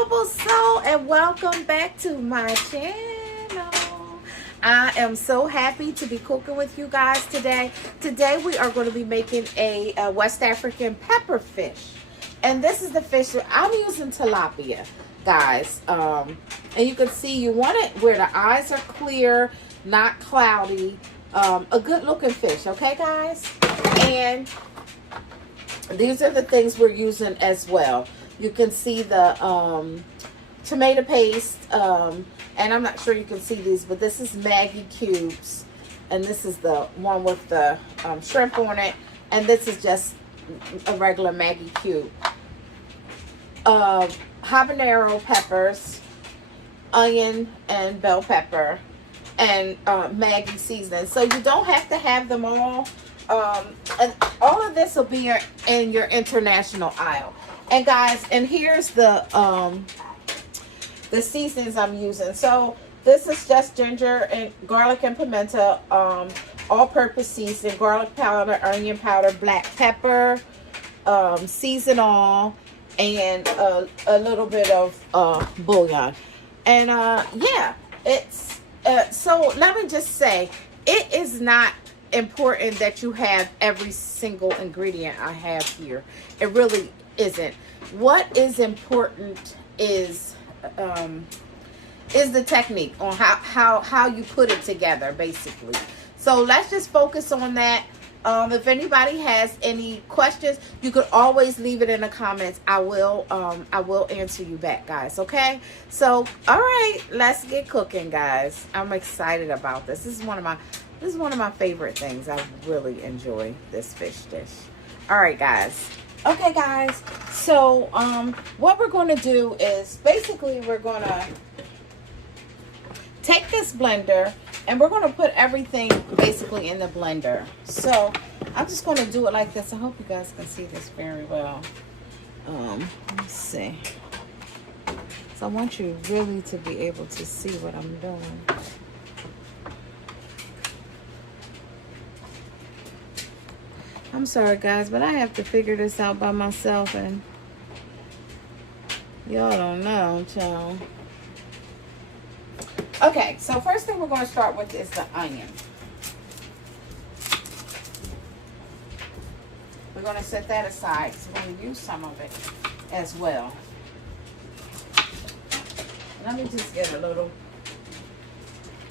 noble soul, and welcome back to my channel. I am so happy to be cooking with you guys today. Today we are going to be making a West African pepper fish, and this is the fish that I'm using, tilapia, guys. And you can see you want it where the eyes are clear, not cloudy. A good looking fish, okay, guys? And these are the things we're using as well. You can see the tomato paste, and I'm not sure you can see these, but this is Maggi cubes, and this is the one with the shrimp on it, and this is just a regular Maggi cube. Habanero peppers, onion and bell pepper, and Maggi seasoning. So you don't have to have them all. And all of this will be in your international aisle. And guys, and here's the seasonings I'm using. So this is just ginger and garlic and pimento, all-purpose seasoning, garlic powder, onion powder, black pepper, season all, and a little bit of bouillon. And yeah, it's so let me just say, it is not important that you have every single ingredient I have here. It really isn't. What is important is the technique on how you put it together, basically. So let's just focus on that. If anybody has any questions, you could always leave it in the comments. I will answer you back, guys. Okay? So, all right, let's get cooking, guys. I'm excited about this. This is one of my favorite things. I really enjoy this fish dish. All right, guys. Okay, guys. So, what we're going to do is basically we're going to take this blender and we're going to put everything basically in the blender. So, I'm just going to do it like this. I hope you guys can see this very well. Let's see. So, I want you really to be able to see what I'm doing. I'm sorry, guys, but I have to figure this out by myself, and y'all don't know, child. Okay, so first thing we're going to start with is the onion. We're going to set that aside, so we're going to use some of it as well. Let me just get a little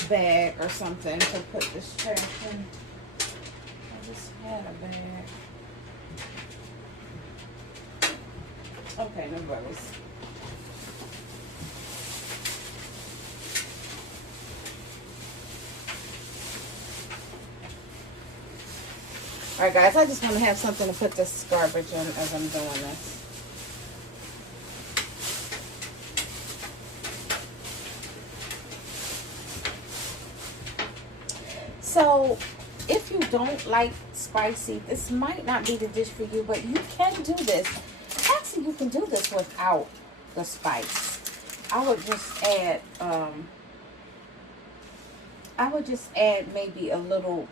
bag or something to put this trash in. Just had a bag. Okay, no worries. Alright, guys, I just want to have something to put this garbage in as I'm doing this. So, if you don't like spicy, this might not be the dish for you, but you can do this. Actually, you can do this without the spice. I would just add maybe a little,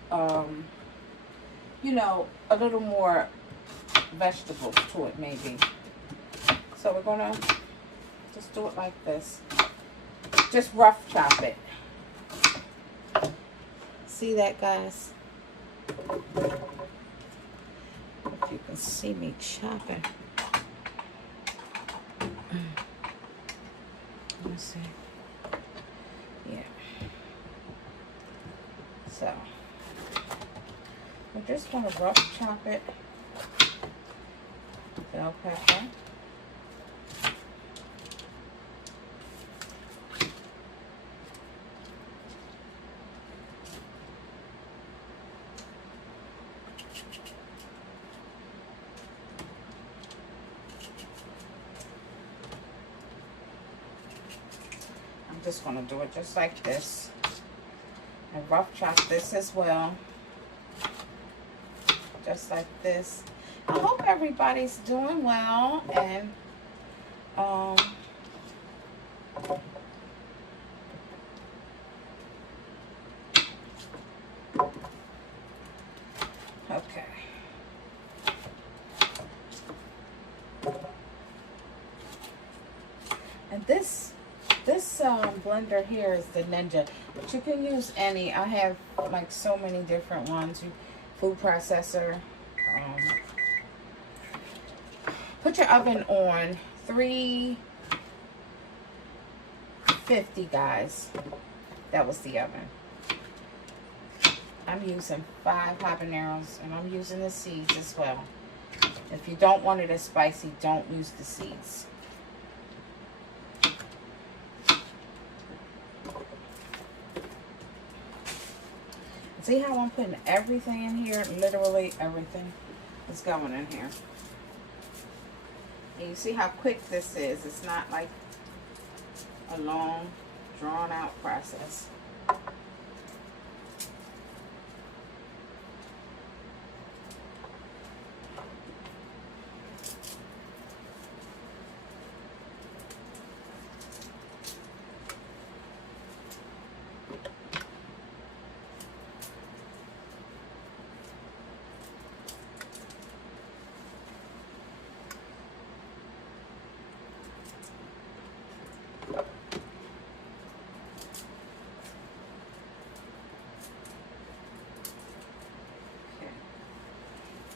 you know, a little more vegetables to it maybe. So we're gonna just do it like this. Just rough chop it. See that, guys? If you can see me chopping. Let's see. Yeah. So, we're just going to rough chop it. Bell pepper. Just going to do it just like this and rough chop this as well, just like this. I hope everybody's doing well, and okay. And this blender here is the Ninja, but you can use any. I have like so many different ones. Food processor. Put your oven on 350, guys. That was the oven. I'm using 5 habaneros, and I'm using the seeds as well. If you don't want it as spicy, don't use the seeds. See how I'm putting everything in here? Literally everything is going in here. And you see how quick this is. It's not like a long, drawn out process.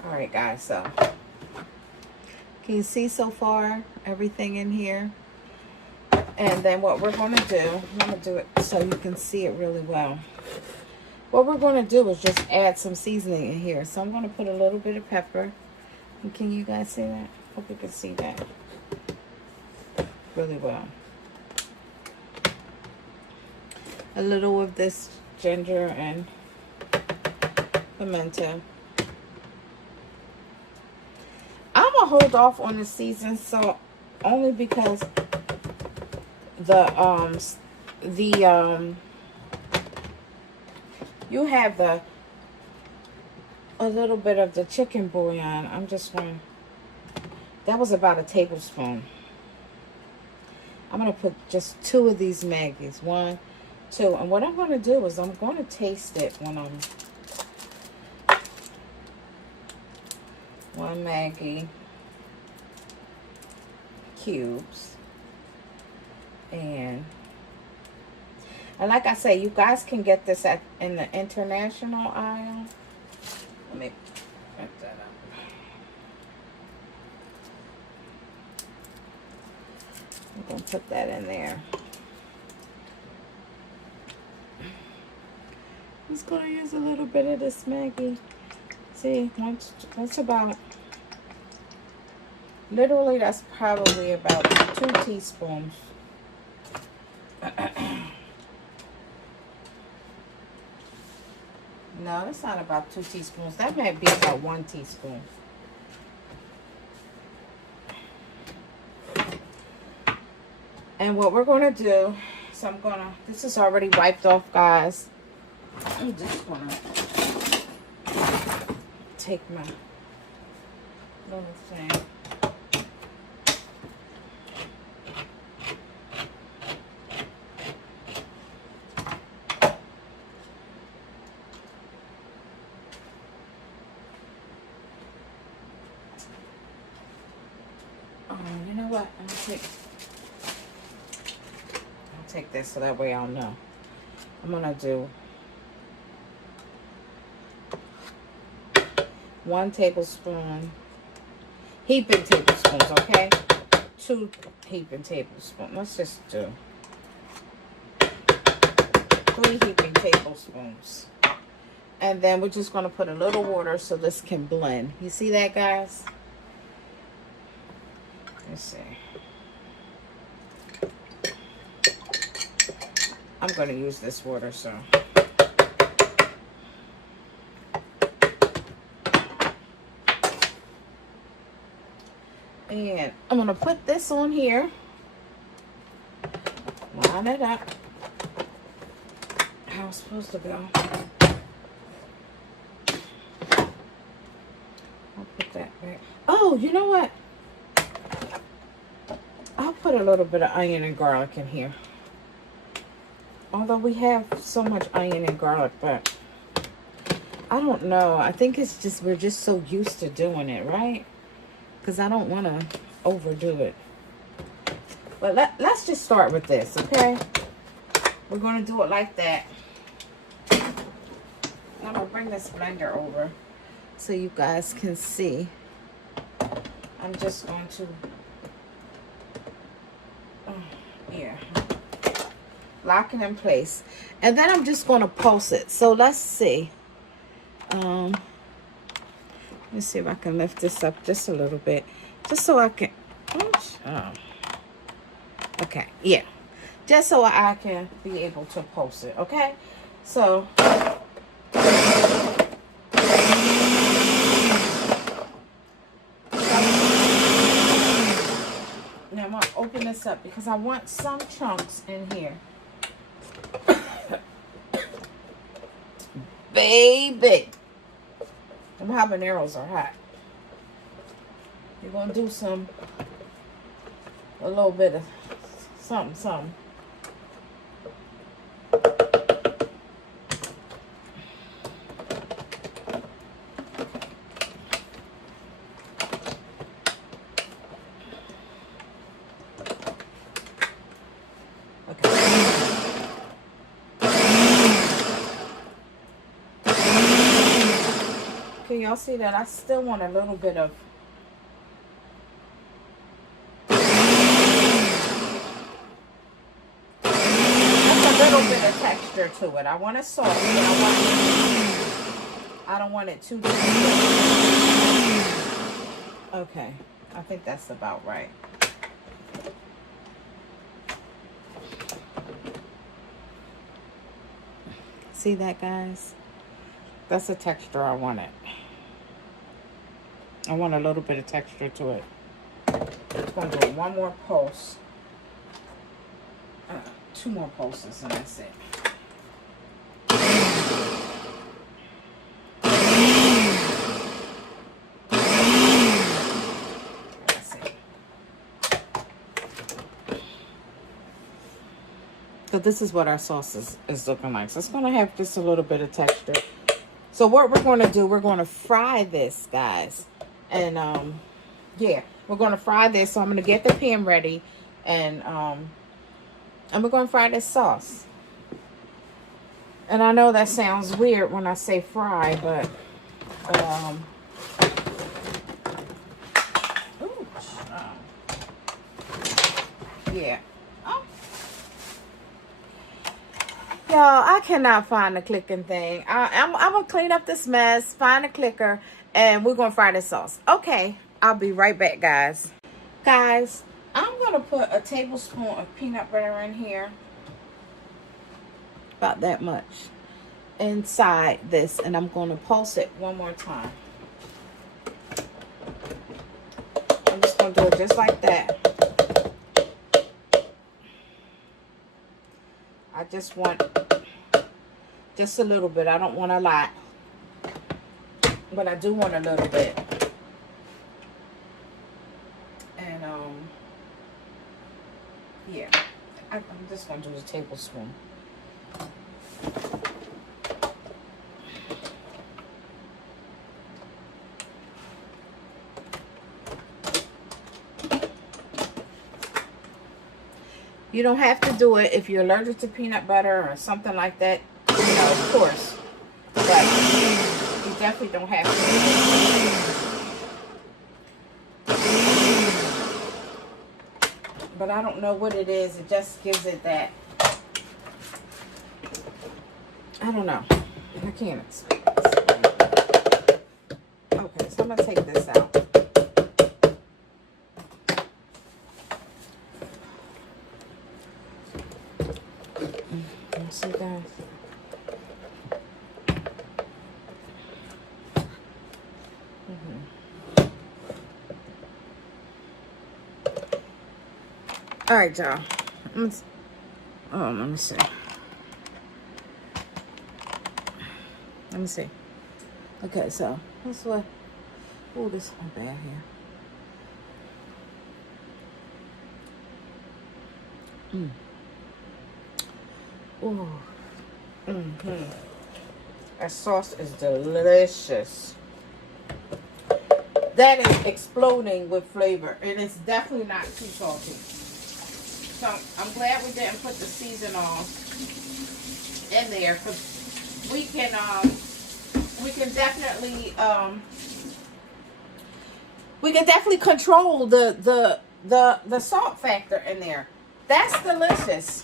All right, guys, so can you see so far everything in here? And then what we're going to do, I'm going to do it so you can see it really well. What we're going to do is just add some seasoning in here. So I'm going to put a little bit of pepper. And can you guys see that? Hope you can see that really well. A little of this ginger and pimento. I'm gonna hold off on the seasoned salt only because you have a little bit of the chicken bouillon. I'm just going. That was about a tablespoon. I'm gonna put just 2 of these Maggies. 1, 2, and what I'm gonna do is I'm gonna taste it when I'm. 1 Maggi cubes, and like I say, you guys can get this in the international aisle. Let me print that up. I'm gonna put that in there. I'm just gonna use a little bit of this Maggi. See, that's about, literally that's probably about 2 teaspoons. No, that's not about 2 teaspoons. That might be about 1 teaspoon. And what we're going to do, so this is already wiped off, guys. I'm just going to take my little thing. You know what? I'll take this so that way I'll know. I'm gonna do 1 tablespoon, heaping tablespoons, okay? 2 heaping tablespoons. Let's just do 3 heaping tablespoons. And then we're just going to put a little water so this can blend. You see that, guys? Let's see. I'm going to use this water, so. And I'm going to put this on here. Line it up. How it's supposed to go. I'll put that back. Oh, you know what? I'll put a little bit of onion and garlic in here. Although we have so much onion and garlic, but I don't know. I think it's just, we're just so used to doing it, right? Because I don't want to overdo it. But let's just start with this, okay? We're going to do it like that. I'm going to bring this blender over so you guys can see. I'm just going to, yeah, lock it in place. And then I'm just going to pulse it. So let's see. Let me see if I can lift this up just a little bit. Just so I can, okay, yeah. Just so I can be able to pulse it, okay? So, now I'm going to open this up because I want some chunks in here. Baby, them habaneros are hot. You're going to do a little bit of something. Can y'all see that? I still want a little bit of texture to it. I want it soft, but I don't want it too deep. Okay, I think that's about right. See that, guys? That's the texture I wanted. I want a little bit of texture to it. I'm going to do one more pulse. 2 more pulses and that's it. That's it. So this is what our sauce is looking like. So it's going to have just a little bit of texture. So what we're going to do, we're going to fry this, guys. And yeah, we're going to fry this. So I'm going to get the pan ready and we're going to fry this sauce. And I know that sounds weird when I say fry, but yeah. Oh. Y'all, I cannot find the clicking thing. I'm going to clean up this mess, find a clicker, and we're going to fry this sauce. Okay, I'll be right back, guys. Guys, I'm going to put a tablespoon of peanut butter in here. About that much. Inside this. And I'm going to pulse it one more time. I'm just going to do it just like that. I just want just a little bit. I don't want a lot. But I do want a little bit. And, yeah. I'm just going to do a tablespoon. You don't have to do it if you're allergic to peanut butter or something like that, you know, of course. But you definitely don't have to. But I don't know what it is. It just gives it that. I don't know. I can't explain. Okay, so I'm going to take this out. See, guys. All right, y'all. Let me see. Let me see. Okay, so that's what. Oh, this is bad here. Ooh. That sauce is delicious. That is exploding with flavor. And it's definitely not too salty. So I'm glad we didn't put the season on in there, because we can definitely control the salt factor in there. That's delicious.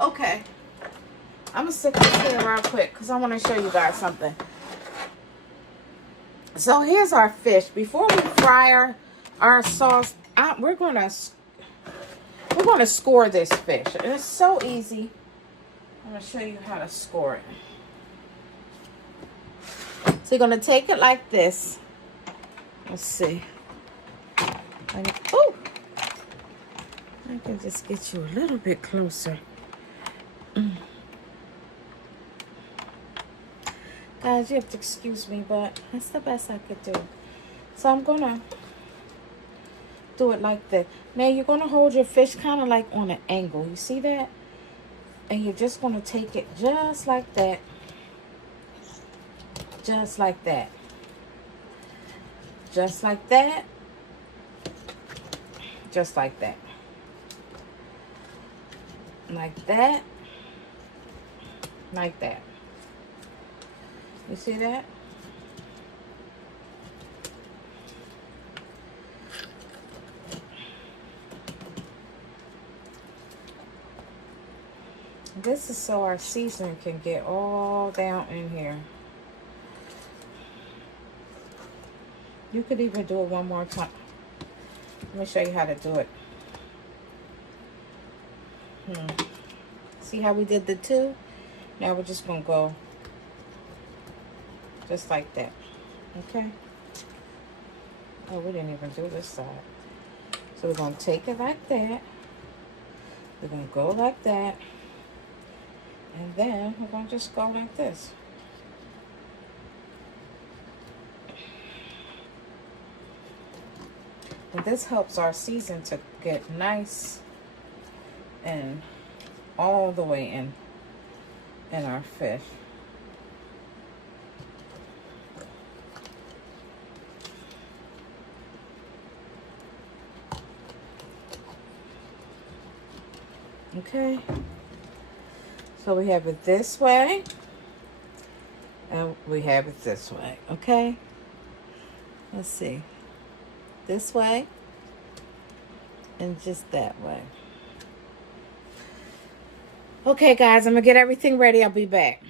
Okay, I'm gonna stick this here real quick because I want to show you guys something. So here's our fish. Before we fry our sauce, we're gonna score this fish, and it's so easy. I'm gonna show you how to score it. So you're gonna take it like this. Let's see. Oh, I can just get you a little bit closer. Guys, you have to excuse me, but that's the best I could do. So I'm gonna do it like this. Now you're gonna hold your fish kind of like on an angle. You see that? And you're just gonna take it just like that. Just like that. Just like that. Just like that. Like that. Like that. You see that? This is so our seasoning can get all down in here. You could even do it one more time. Let me show you how to do it. See how we did the two? Now we're just going to go just like that. Okay? Oh, we didn't even do this side. So we're going to take it like that. We're going to go like that. And then we're going to just go like this. And this helps our season to get nice and all the way in our fish. Okay, so we have it this way, and we have it this way, okay? Let's see. This way, and just that way. Okay, guys, I'm going to get everything ready. I'll be back.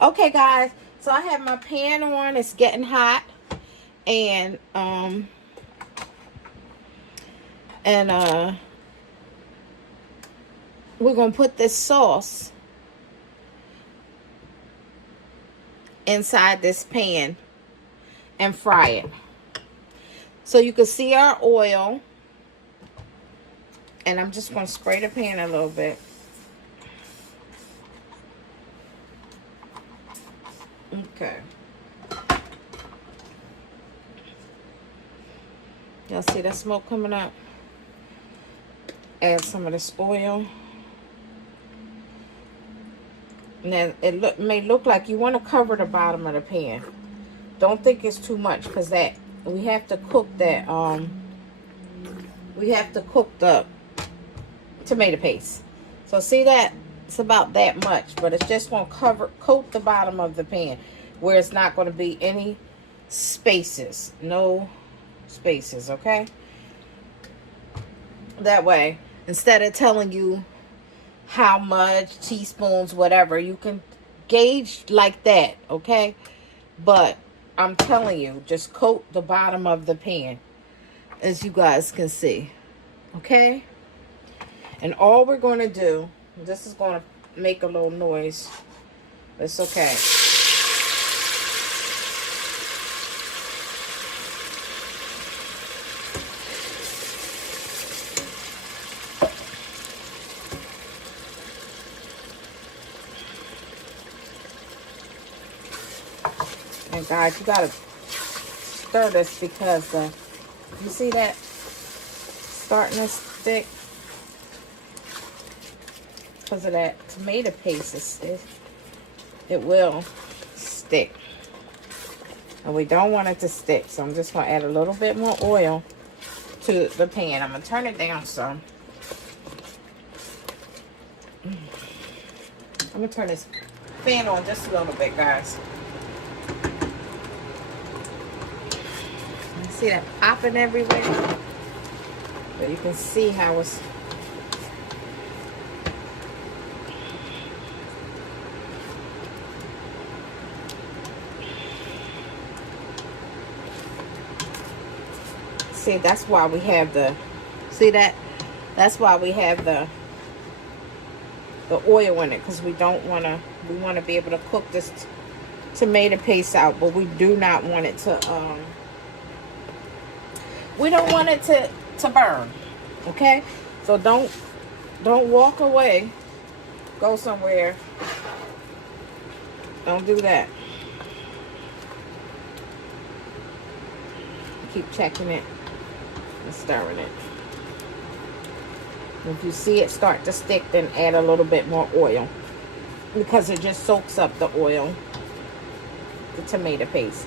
Okay, guys, so I have my pan on. It's getting hot, and we're going to put this sauce inside this pan and fry it. So you can see our oil, and I'm just going to spray the pan a little bit. Okay. Y'all see that smoke coming up? Add some of this oil. Now it may look like you want to cover the bottom of the pan. Don't think it's too much, because that we have to cook that we have to cook the tomato paste. So see that? It's about that much, but it's just going to coat the bottom of the pan where it's not going to be any spaces. No spaces, okay? That way, instead of telling you how much, teaspoons, whatever, you can gauge like that, okay? But I'm telling you, just coat the bottom of the pan, as you guys can see, okay? And all we're going to do, this is going to make a little noise, but it's okay. And guys, you gotta stir this because you see that starting to stick because of that tomato paste. It will stick. And we don't want it to stick. So I'm just going to add a little bit more oil to the pan. I'm going to turn it down some. I'm going to turn this fan on just a little bit, guys. You see that popping everywhere? But you can see how it's... See, that's why we have the... See that? That's why we have the oil in it, because we don't want to... We want to be able to cook this tomato paste out, but we do not want it to... we don't want it to burn. Okay? So don't walk away. Go somewhere. Don't do that. Keep checking it and stirring it. If you see it start to stick, then add a little bit more oil, because it just soaks up the oil, the tomato paste.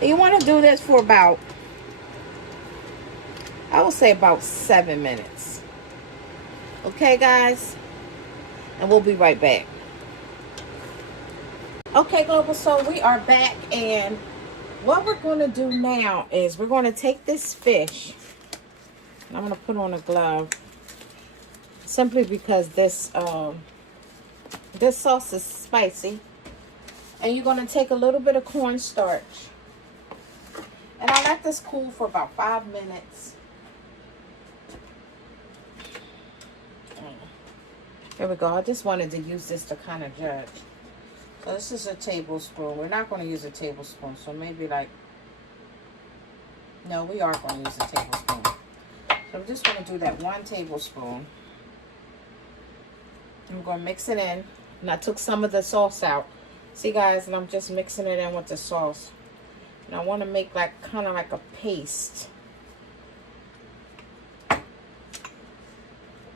And you want to do this for about, I will say about 7 minutes. Okay, guys? And we'll be right back. Okay, Global, so we are back, and what we're going to do now is we're going to take this fish, and I'm going to put on a glove, simply because this sauce is spicy. And you're going to take a little bit of cornstarch, and I'll let this cool for about 5 minutes. Here we go. I just wanted to use this to kind of judge. So this is a tablespoon. We're not going to use a tablespoon, so maybe like, no, we are going to use a tablespoon. So I'm just going to do that 1 tablespoon. I'm going to mix it in. And I took some of the sauce out. See, guys, and I'm just mixing it in with the sauce. And I want to make like kind of like a paste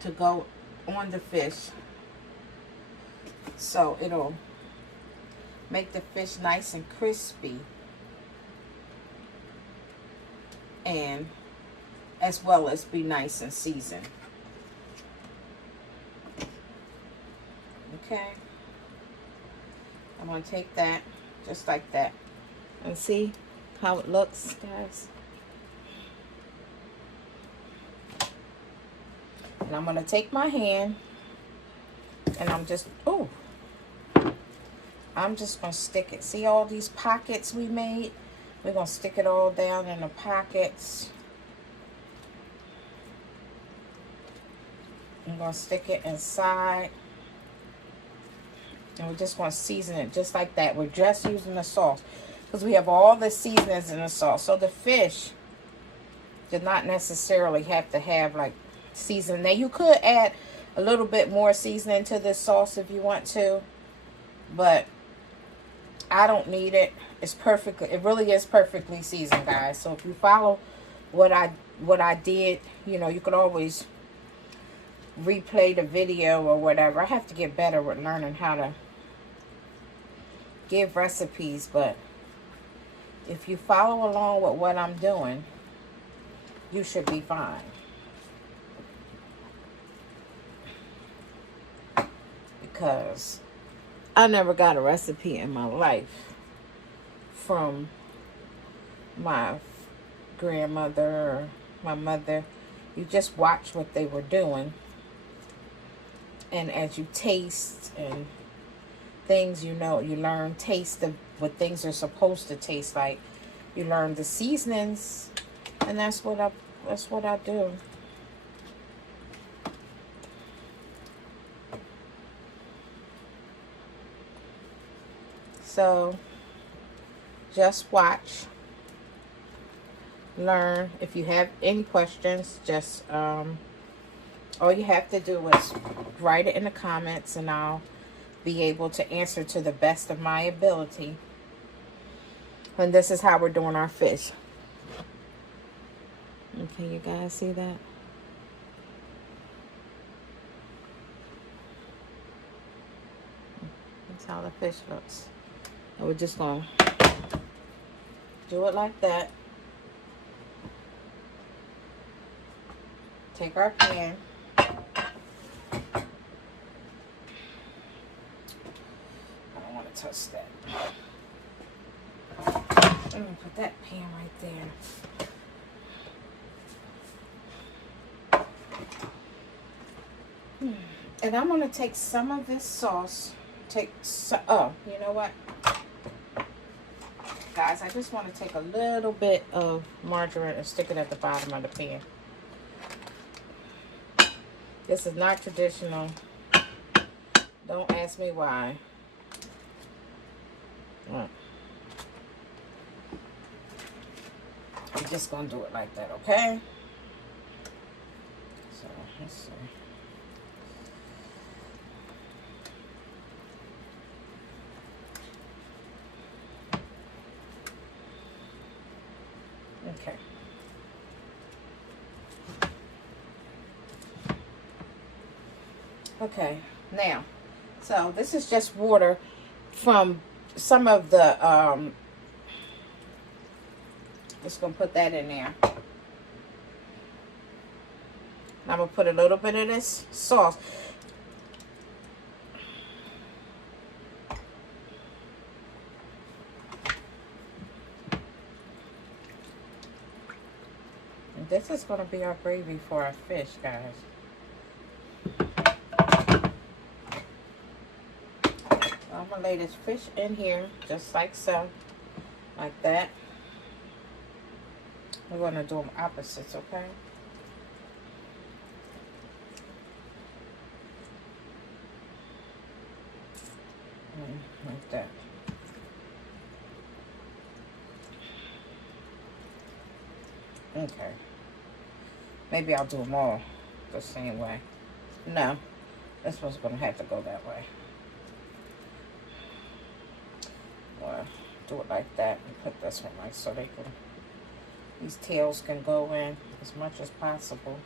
to go on the fish, so it'll make the fish nice and crispy, and as well as be nice and seasoned. Okay, I'm going to take that just like that and see how it looks, guys. And I'm going to take my hand, and I'm just going to stick it. See all these pockets we made? We're going to stick it all down in the pockets. I'm going to stick it inside. And we're just going to season it just like that. We're just using the sauce, because we have all the seasonings in the sauce. So the fish did not necessarily have to have like seasoning. Now you could add a little bit more seasoning to this sauce if you want to, but I don't need it. It's perfect. It really is perfectly seasoned, guys. So if you follow what I did, you know, you could always replay the video or whatever. I have to get better with learning how to give recipes, but if you follow along with what I'm doing, you should be fine. Because I never got a recipe in my life from my grandmother or my mother. You just watch what they were doing, and as you taste and things, you know, you learn taste of what things are supposed to taste like. You learn the seasonings, and that's what I do. So just watch, learn. If you have any questions, just all you have to do is write it in the comments, and I'll be able to answer to the best of my ability. And this is how we're doing our fish. Okay, you guys see that? That's how the fish looks. And we're just going to Do it like that. Take our pan. I don't want to touch that. I'm going to put that pan right there. And I'm going to take some of this sauce. Oh, you know what? Guys, I just want to take a little bit of margarine and stick it at the bottom of the pan. This is not traditional. Don't ask me why. I'm just going to do it like that, okay? So, let's see. Okay. Okay, now, so this is just water from some of the, just gonna put that in there. And I'm gonna put a little bit of this sauce. And this is gonna be our gravy for our fish, guys. I'm gonna lay this fish in here just like so, like that. We're gonna do them opposites, okay? Like that. Okay. Maybe I'll do them all the same way. No, this one's gonna have to go that way. Or do it like that and put this one right so they can, these tails can go in as much as possible.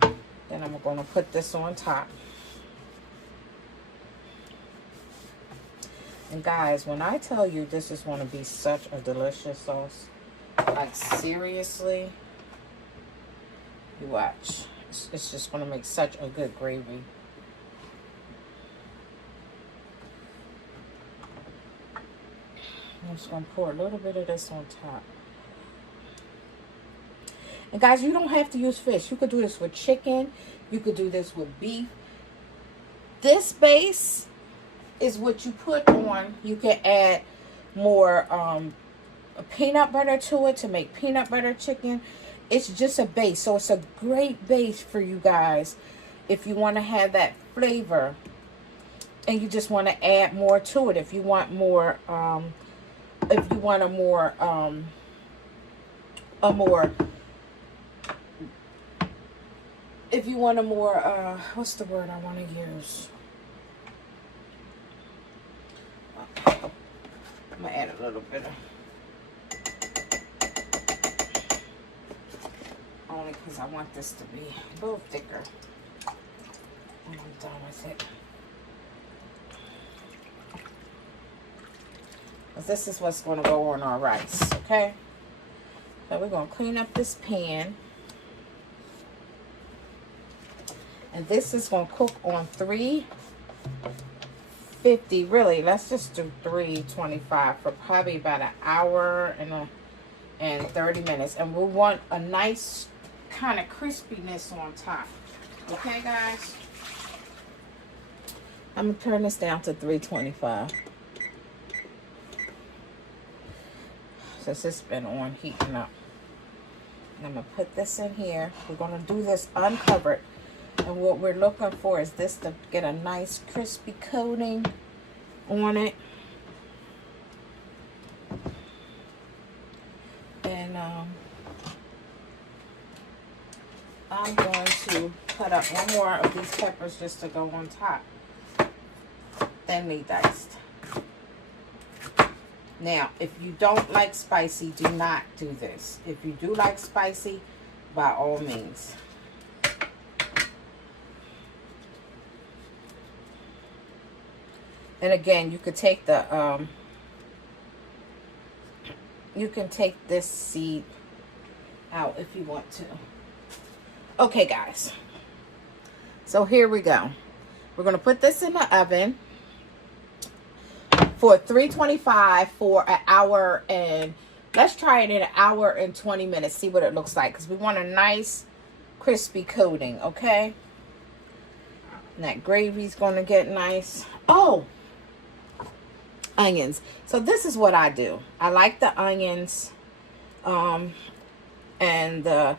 Then I'm gonna put this on top. And guys, when I tell you this is gonna be such a delicious sauce, like seriously, you watch. It's just gonna make such a good gravy. I'm just gonna pour a little bit of this on top. And guys, you don't have to use fish. You could do this with chicken. You could do this with beef. This base is what you put on. You can add more peanut butter to it to make peanut butter chicken. It's just a base. So it's a great base for you guys if you want to have that flavor and you just want to add more to it. If you want more if you want a more what's the word I want to use? I'm gonna add a little bit of, only because I want this to be a little thicker when I'm done with it. Because this is what's going to go on our rice, okay? So we're going to clean up this pan. And this is going to cook on 350. Really, let's just do 325 for probably about an hour and 30 minutes. And we want a nice kind of crispiness on top. Okay, guys? I'm going to turn this down to 325. Since it's been on heating up. And I'm going to put this in here. We're going to do this uncovered. And what we're looking for is this to get a nice crispy coating on it. And I'm going to cut up one more of these peppers just to go on top. Thinly diced. Now, if you don't like spicy, do not do this. If you do like spicy, by all means. And again, you could take the you can take this seed out if you want to. Okay, guys. So here we go. We're going to put this in the oven for 325 for an hour, and let's try it in an hour and 20 minutes. See what it looks like, because we want a nice crispy coating, okay? And that gravy's going to get nice. Oh, onions. So this is what I do. I like the onions, and the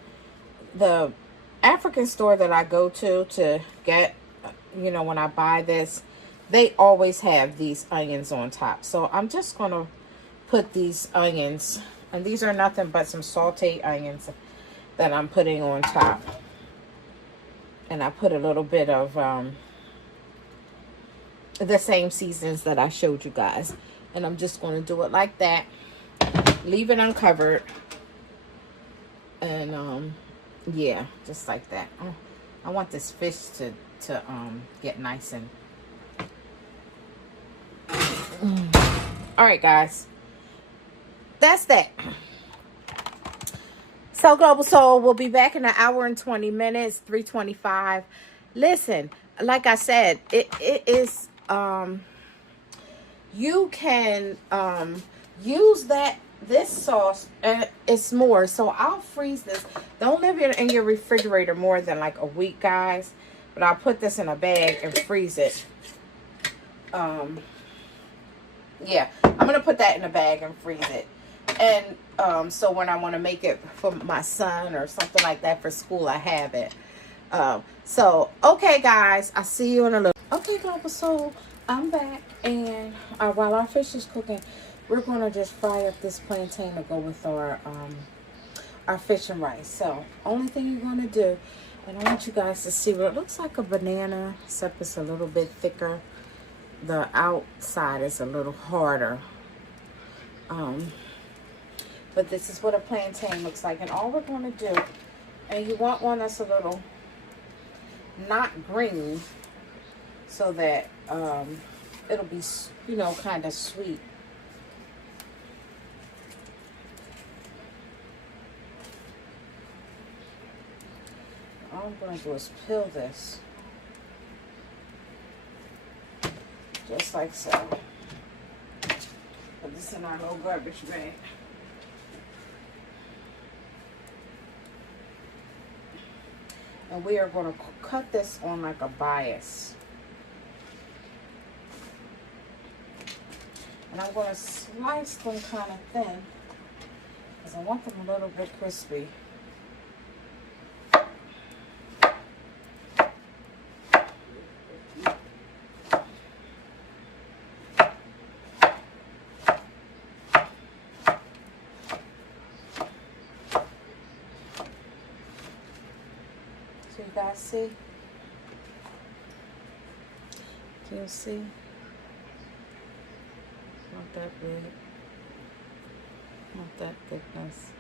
African store that I go to get, you know, when I buy this, they always have these onions on top. So I'm just going to put these onions, and these are nothing but some sauteed onions that I'm putting on top. And I put a little bit of the same seasons that I showed you guys. And I'm just going to do it like that. Leave it uncovered. And yeah, just like that. I want this fish to get nice and all right, guys, that's that. So Global Soul will be back in an hour and 20 minutes, 325. Listen, like I said, it is you can use this sauce, and it's more. So I'll freeze this. Don't leave it in your refrigerator more than like a week, guys. But I'll put this in a bag and freeze it. Yeah, I'm going to put that in a bag and freeze it. And so when I want to make it for my son or something like that for school, I have it. So, okay, guys, I'll see you in a little. Okay, Global Soul, I'm back. And while our fish is cooking, we're going to just fry up this plantain to go with our fish and rice. So, only thing you're going to do, and I want you guys to see what it looks like, a banana, except it's a little bit thicker. The outside is a little harder. But this is what a plantain looks like. And all we're going to do, and you want one that's a little not green, so that it'll be, you know, kind of sweet. All I'm going to do is peel this. Just like so. Put this in our little garbage bag. And we are going to cut this on like a bias. And I'm going to slice them kind of thin, because I want them a little bit crispy. So you guys see? Can you see? Not that big. Not that thickness.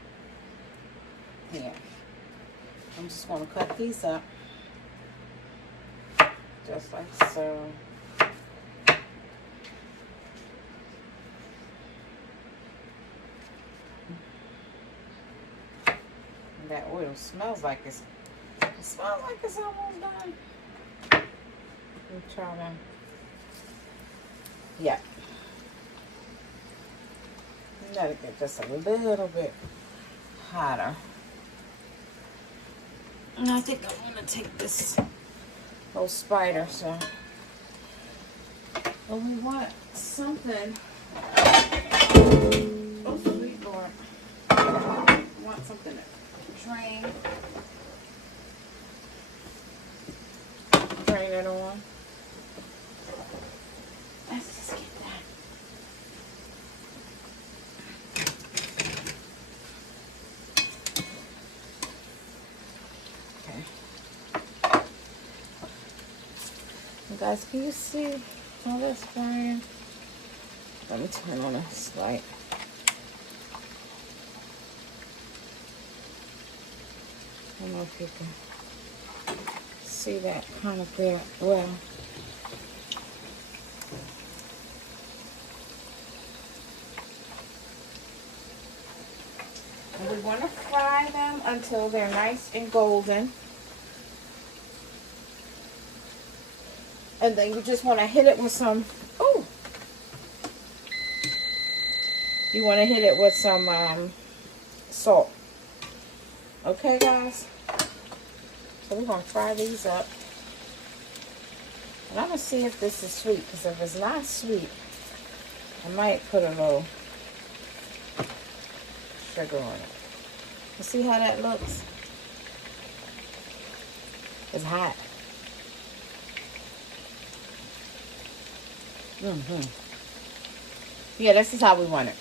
Yeah. I'm just going to cut these up. Just like so. And that oil smells like it smells like it's almost done. I'm trying to, yeah. Let it get just a little bit hotter. And I think I'm going to take this little spider, so. But we want something. Oh, sweet Lord. We want something to drain. Drain it on. Let's just get that. Okay. You guys, can you see all that's frying? Let me turn on this light. I don't know if you can see that kind of there well. we want to fry them until they're nice and golden. And then you just want to hit it with some, you want to hit it with some salt. Okay, guys? So we're going to fry these up. And I'm going to see if this is sweet, because if it's not sweet, I might put a little sugar on it. You see how that looks? It's hot. Yeah, this is how we want it.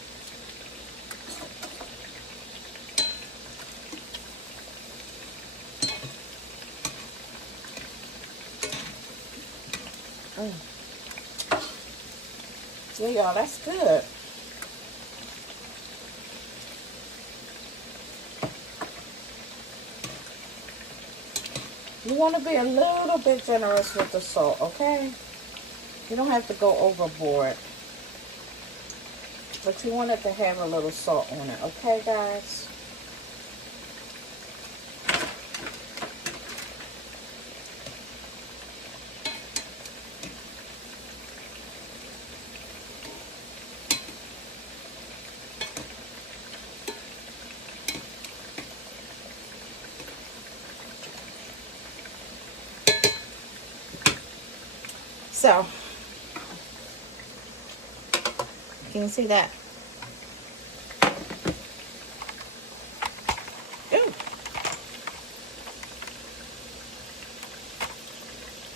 Yeah, y'all, that's good. You want to be a little bit generous with the salt, okay? You don't have to go overboard. But you want it to have a little salt on it, okay, guys? So, can you see that? Ooh.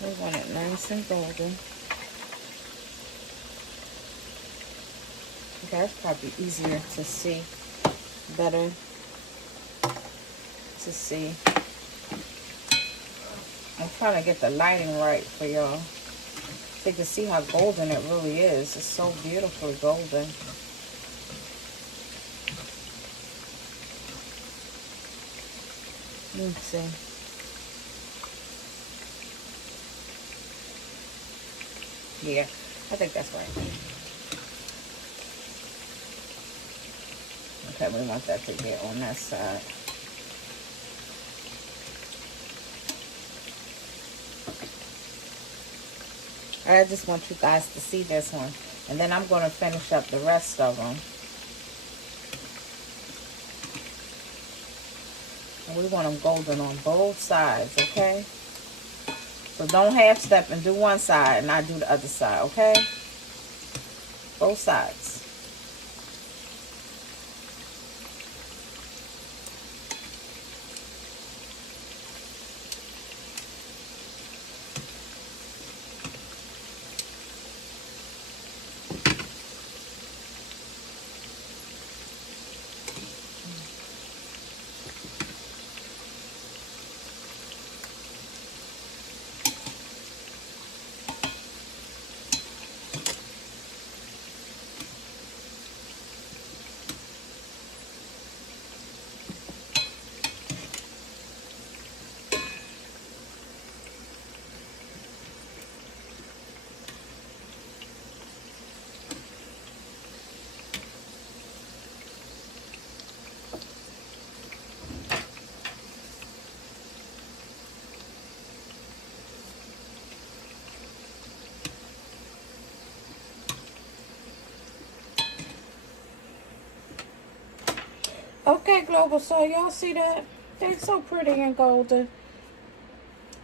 We want it nice and golden. Okay, that's probably easier to see, better to see. I'm trying to get the lighting right for y'all. So you can see how golden it really is. It's so beautifully golden. Let's see. Yeah, I think that's right. Okay, we want that to get on that side. I just want you guys to see this one. And then I'm going to finish up the rest of them. And we want them golden on both sides, okay? So don't half step and do one side and not do the other side, okay? Both sides. Okay, Global, so y'all see that? They're so pretty and golden.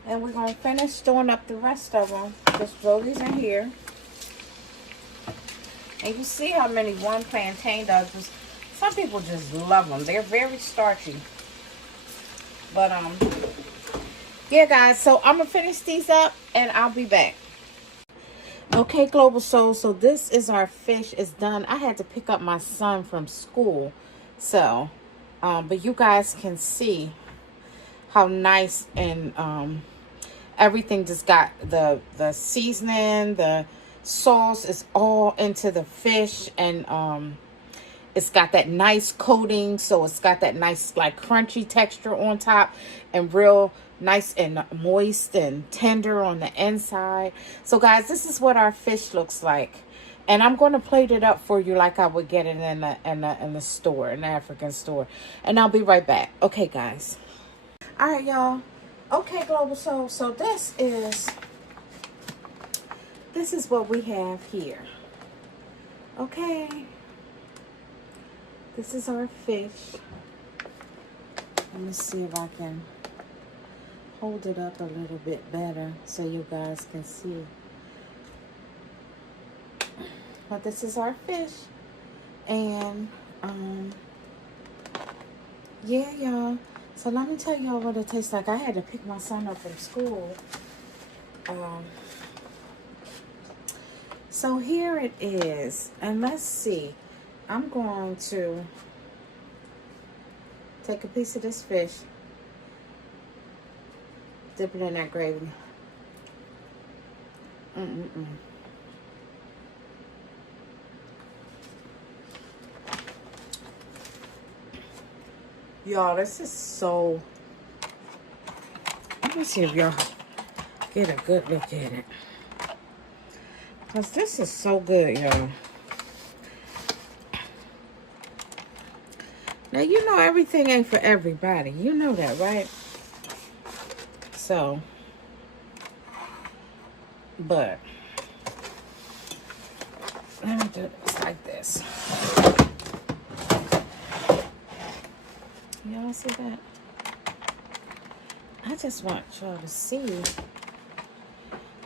And we're going to finish storing up the rest of them. Just throw these in here. And you see how many one plantain does. Some people just love them. They're very starchy. But, yeah, guys. So, I'm going to finish these up and I'll be back. Okay, Global Soul. So, this is our fish. It's done. I had to pick up my son from school. So, but you guys can see how nice and everything just got the seasoning, the sauce is all into the fish, and it's got that nice coating, so it's got that nice like crunchy texture on top and real nice and moist and tender on the inside. So guys, this is what our fish looks like. And I'm going to plate it up for you like I would get it in the store, in the African store. And I'll be right back. Okay, guys. All right, y'all. Okay, Global Soul. So this is what we have here. Okay. This is our fish. Let me see if I can hold it up a little bit better so you guys can see. But this is our fish. And, yeah, y'all. So let me tell y'all what it tastes like. I had to pick my son up from school. So here it is. And let's see. I'm going to take a piece of this fish. Dip it in that gravy. Y'all, this is so... Let me see if y'all get a good look at it. Because this is so good, y'all. Now, you know everything ain't for everybody. You know that, right? So, but, let me do this like this. Y'all see that? I just want y'all to see.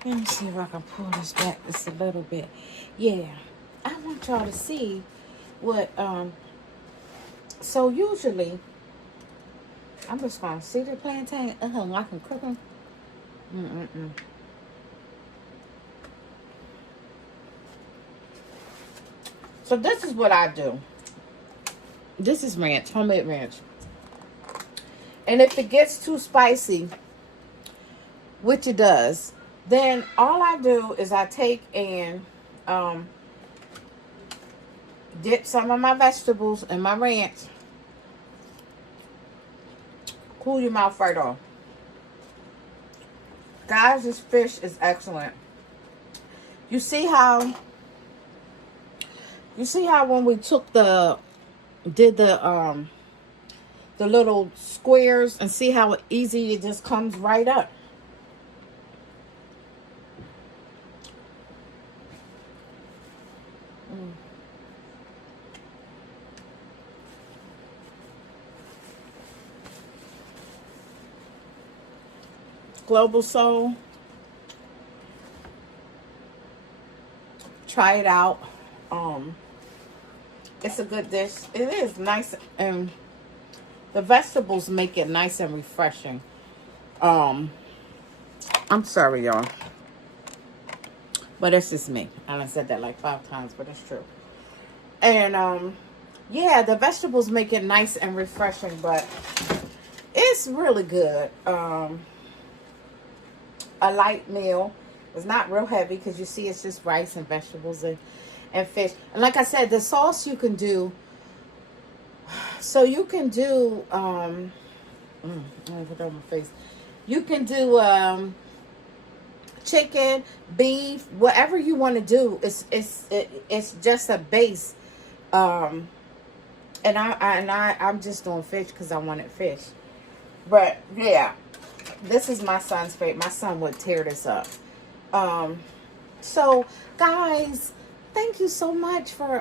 Let me see if I can pull this back just a little bit. Yeah, I want y'all to see what, so usually, I'm just going to see the plantain. I can cook them. So this is what I do. This is ranch, homemade ranch. And if it gets too spicy, which it does, then all I do is I take and dip some of my vegetables in my ranch. Cool your mouth right off. Guys, this fish is excellent. You see how when we took did the little squares, and see how easy it just comes right up. Global Soul, try it out. It's a good dish. It is nice, and the vegetables make it nice and refreshing. I'm sorry, y'all, but it's just me. I done said that like 5 times, but it's true. And yeah, the vegetables make it nice and refreshing, but it's really good. A light meal. It's not real heavy because you see it's just rice and vegetables and fish. And like I said, the sauce you can do. So you can do, let me put it on my face. You can do chicken, beef, whatever you want to do. It's just a base. And I'm just doing fish because I wanted fish. But yeah. This is my son's favorite. My son would tear this up. So, guys, thank you so much for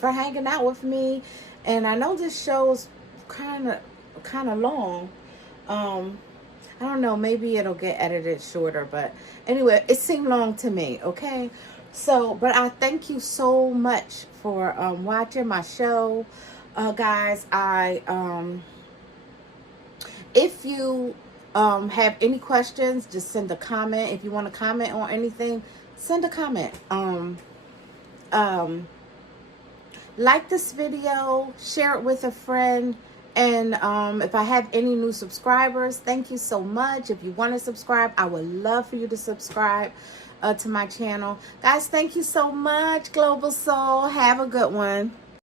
hanging out with me. And I know this show's kind of long. I don't know. Maybe it'll get edited shorter. But anyway, it seemed long to me. Okay. So, but I thank you so much for watching my show, guys. If you have any questions, just send a comment. If you want to comment on anything, send a comment. Like this video, share it with a friend. And if I have any new subscribers, thank you so much. If you want to subscribe, I would love for you to subscribe to my channel. Guys, thank you so much, Global Soul. Have a good one.